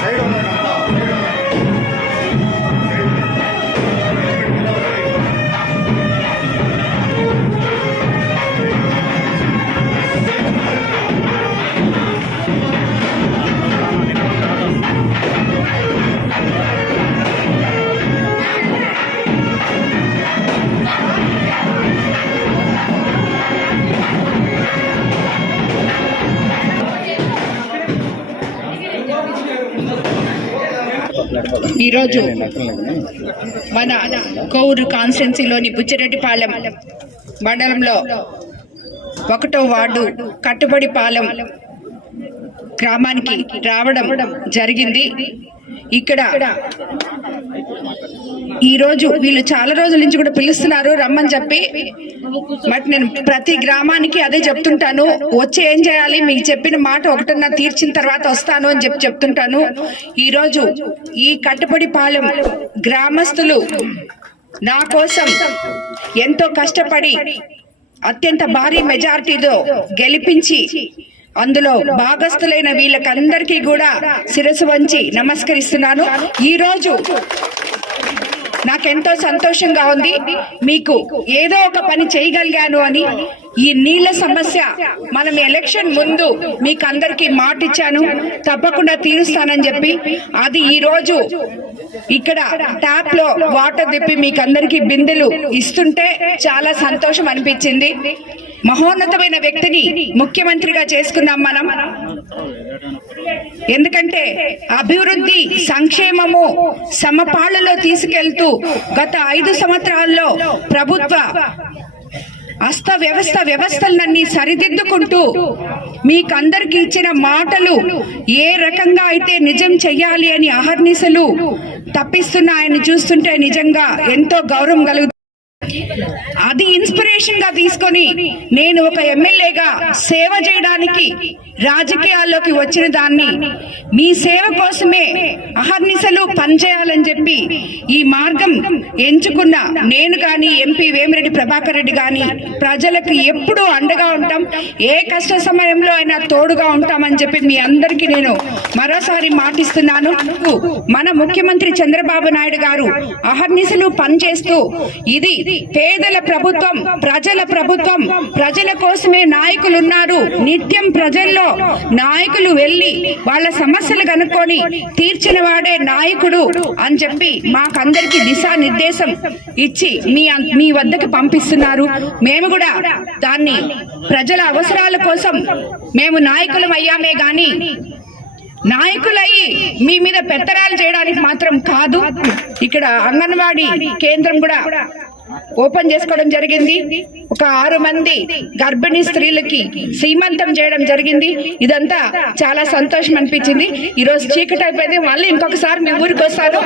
最後までら ఈరోజు మన కోవూరు కాన్స్టిట్యున్సీలోని బుచ్చిరెడ్డిపాలెం మండలంలో ఒకటో వార్డు కట్టుబడిపాలెం గ్రామానికి రావడం జరిగింది. ఇక్కడ ఈ రోజు వీళ్ళు చాలా రోజుల నుంచి కూడా పిలుస్తున్నారు రమ్మని చెప్పి. బట్ నేను ప్రతి గ్రామానికి అదే చెప్తుంటాను. వచ్చి ఏం చేయాలి? మీకు చెప్పిన మాట ఒకటన్నా తీర్చిన తర్వాత వస్తాను అని చెప్పి చెప్తుంటాను. ఈ రోజు ఈ కట్టుబడి పాలెం గ్రామస్తులు నా కోసం ఎంతో కష్టపడి అత్యంత భారీ మెజారిటీతో గెలిపించి అందులో భాగస్థులైన వీళ్ళకందరికీ కూడా శిరసు వంచి నమస్కరిస్తున్నాను. ఈ రోజు నాకెంతో సంతోషంగా ఉంది. మీకు ఏదో ఒక పని చేయగలిగాను అని ఈ నీళ్ళ సమస్య మనం ఎలక్షన్ ముందు మీకు అందరికి మాట ఇచ్చాను తప్పకుండా తీరుస్తానని చెప్పి అది ఈ రోజు ఇక్కడ ట్యాప్లో వాటర్ తిప్పి మీకు అందరికి బిందెలు ఇస్తుంటే చాలా సంతోషం అనిపించింది. మహోన్నతమైన వ్యక్తిని ముఖ్యమంత్రిగా చేసుకున్నాం మనం. ఎందుకంటే అభివృద్ధి సంక్షేమము సమపాళ్ళలో తీసుకెళ్తూ గత ఐదు సంవత్సరాల్లో ప్రభుత్వ అస్త వ్యవస్థ వ్యవస్థలన్నీ సరిదిద్దుకుంటూ మీకందరికి ఇచ్చిన మాటలు ఏ రకంగా అయితే నిజం చెయ్యాలి అని అహర్నిశలు తప్పిస్తున్న ఆయన చూస్తుంటే నిజంగా ఎంతో గౌరవం కలుగుతుంది. అది ఇన్స్పిరేషన్గా తీసుకొని నేను ఒక ఎమ్మెల్యేగా సేవ చేయడానికి రాజకీయాల్లోకి వచ్చిన దాన్ని మీ సేవ కోసమే అహర్నిశలు పనిచేయాలని చెప్పి ఈ మార్గం ఎంచుకున్న నేను కానీ ఎంపీ వేమిరెడ్డి ప్రభాకర్ రెడ్డి కానీ ప్రజలకు ఎప్పుడూ అండగా ఉంటాం. ఏ కష్ట సమయంలో అయినా తోడుగా ఉంటామని చెప్పి మీ అందరికీ నేను మరోసారి మాటిస్తున్నాను. మన ముఖ్యమంత్రి చంద్రబాబు నాయుడు గారు అహర్నిశలు పనిచేస్తూ ఇది పేదల ప్రభుత్వం ప్రజల ప్రభుత్వం ప్రజల కోసమే నాయకులు ఉన్నారు నిత్యం ప్రజల్లో నాయకులు వెళ్ళి వాళ్ళ సమస్యలు కనుక్కొని తీర్చిన వాడే నాయకుడు అని చెప్పి మాకందరికి దిశానిర్దేశం ఇచ్చి మీ అం- మీ వద్దకు పంపిస్తున్నారు. మేము కూడా దాన్ని ప్రజల అవసరాల కోసం మేము నాయకులం అయ్యామే గాని నాయకులయ్యి మీ మీద పెత్తరాలు చేయడానికి మాత్రం కాదు. ఇక్కడ అంగన్వాడీ కేంద్రం కూడా ఓపెన్ చేసుకోవడం జరిగింది. ఒక ఆరు మంది గర్భిణీ స్త్రీలకి సీమంతం చేయడం జరిగింది. ఇదంతా చాలా సంతోషం అనిపించింది. ఈ రోజు చీకటి అయిపోయింది. మళ్ళీ ఇంకొకసారి మీ ఊరికి వస్తాను.